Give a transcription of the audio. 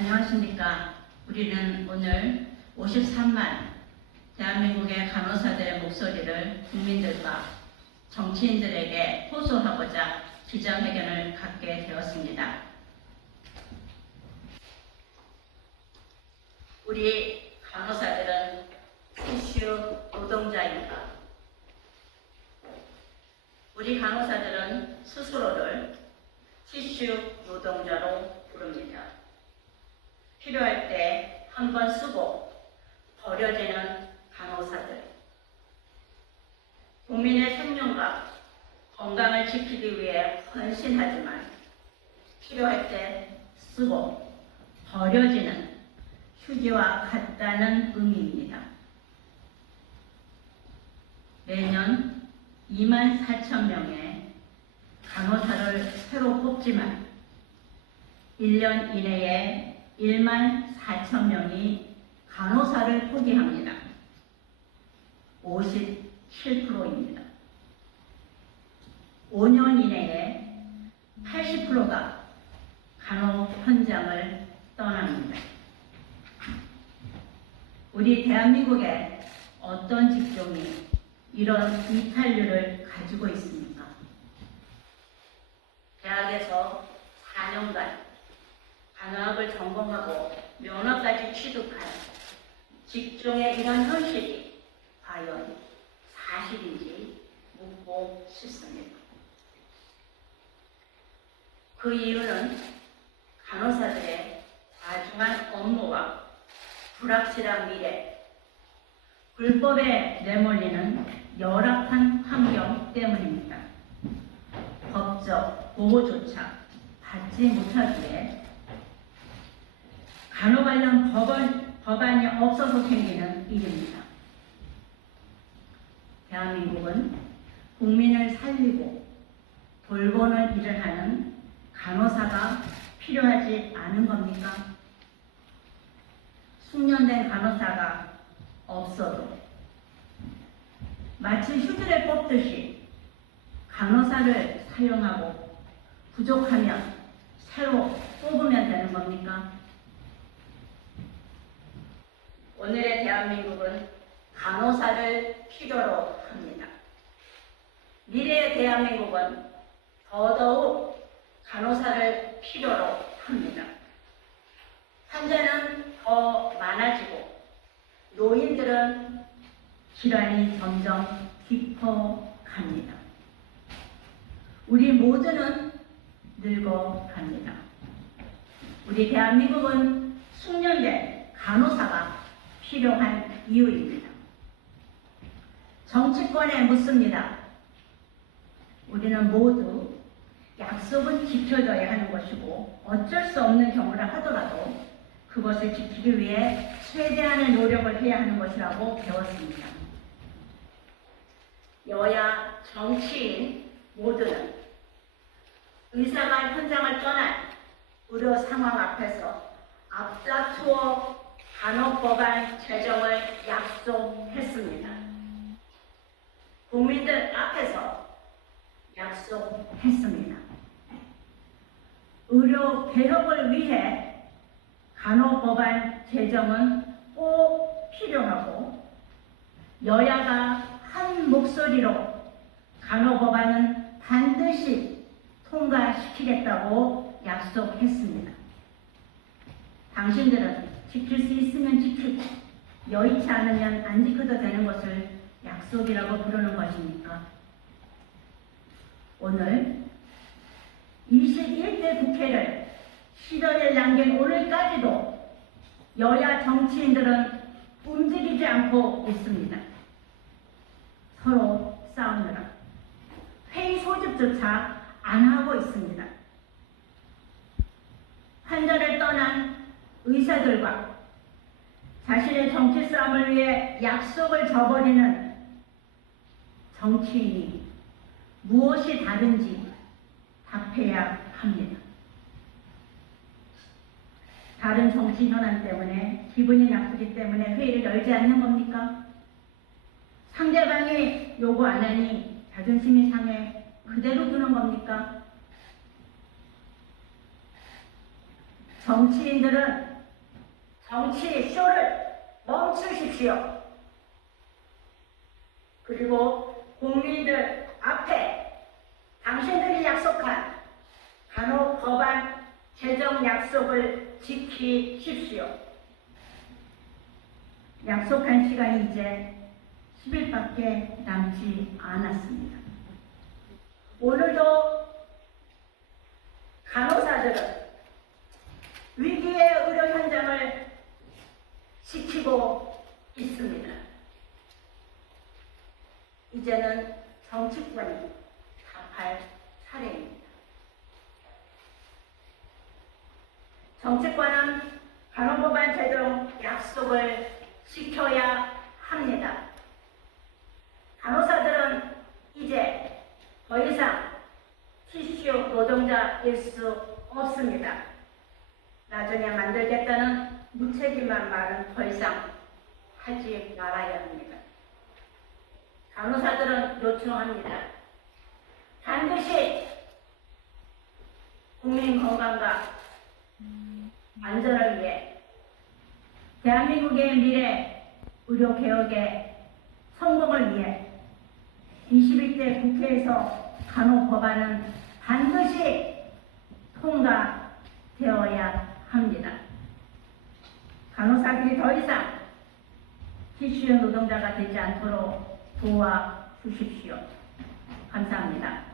안녕하십니까. 우리는 오늘 53만 대한민국의 간호사들의 목소리를 국민들과 정치인들에게 호소하고자 기자회견을 갖게 되었습니다. 우리 간호사들은 티슈 노동자입니다. 우리 간호사들은 스스로를 티슈 노동자로 부릅니다. 필요할 때 한 번 쓰고 버려지는 간호사들. 국민의 생명과 건강을 지키기 위해 헌신하지만 필요할 때 쓰고 버려지는 휴지와 같다는 의미입니다. 매년 24,000명의 간호사를 새로 뽑지만 1년 이내에 14,000명이 간호사를 포기합니다. 57%입니다. 5년 이내에 80%가 간호 현장을 떠납니다. 우리 대한민국의 어떤 직종이 이런 이탈률을 가지고 있습니까? 대학에서 4년간 간호학을 전공하고 면허까지 취득한 직종의 이런 현실이 과연 사실인지 묻고 싶습니다. 그 이유는 간호사들의 과중한 업무와 불확실한 미래, 불법에 내몰리는 열악한 환경 때문입니다. 법적 보호조차 받지 못하기에 간호 관련 법안이 없어서 생기는 일입니다. 대한민국은 국민을 살리고 돌보는 일을 하는 간호사가 필요하지 않은 겁니까? 숙련된 간호사가 없어도 마치 휴지를 뽑듯이 간호사를 사용하고 부족하면 새로 뽑으면 되는 겁니까? 오늘의 대한민국은 간호사를 필요로 합니다. 미래의 대한민국은 더더욱 간호사를 필요로 합니다. 환자는 더 많아지고 노인들은 질환이 점점 깊어갑니다. 우리 모두는 늙어갑니다. 우리 대한민국은 숙련된 간호사가 필요한 이유입니다. 정치권에 묻습니다. 우리는 모두 약속은 지켜져야 하는 것이고 어쩔 수 없는 경우라 하더라도 그것을 지키기 위해 최대한의 노력을 해야 하는 것이라고 배웠습니다. 여야 정치인 모두는 의사가 현장을 떠난 의료 상황 앞에서 앞다투어 간호법안 제정을 약속했습니다. 국민들 앞에서 약속했습니다. 의료 개혁을 위해 간호법안 제정은 꼭 필요하고 여야가 한 목소리로 간호법안은 반드시 통과시키겠다고 약속했습니다. 당신들은 지킬 수 있으면 지키고 여의치 않으면 안 지켜도 되는 것을 약속이라고 부르는 것입니까? 오늘 21대 국회를 10여일 남긴 오늘까지도 여야 정치인들은 움직이지 않고 있습니다. 서로 싸우느라 회의 소집조차 안 하고 있습니다. 환자를 떠난 의사들과 자신의 정치 싸움을 위해 약속을 저버리는 정치인이 무엇이 다른지 답해야 합니다. 다른 정치 현안 때문에 기분이 나쁘기 때문에 회의를 열지 않는 겁니까? 상대방이 요구 안 하니 자존심이 상해 그대로 두는 겁니까? 정치인들은 정치 쇼를 멈추십시오. 그리고 국민들 앞에 당신들이 약속한 간호 법안 제정 약속을 지키십시오. 약속한 시간이 이제 10일밖에 남지 않았습니다. 오늘도 간호사들은 위기의 의료 현장을 지키고 있습니다. 이제는 정치권이 답할 차례입니다. 정치권은 간호법안 제정 약속을 지켜야 합니다. 간호사들은 이제 더 이상 티슈 노동자일 수 없습니다. 나중에 만들겠다는 무책임한 말은 더 이상 하지 말아야 합니다. 간호사들은 요청합니다. 반드시 국민 건강과 안전을 위해 대한민국의 미래 의료개혁의 성공을 위해 21대 국회에서 간호법안은 반드시 통과되어야 합니다. 간호사들이 더 이상 티슈 노동자가 되지 않도록 도와주십시오. 감사합니다.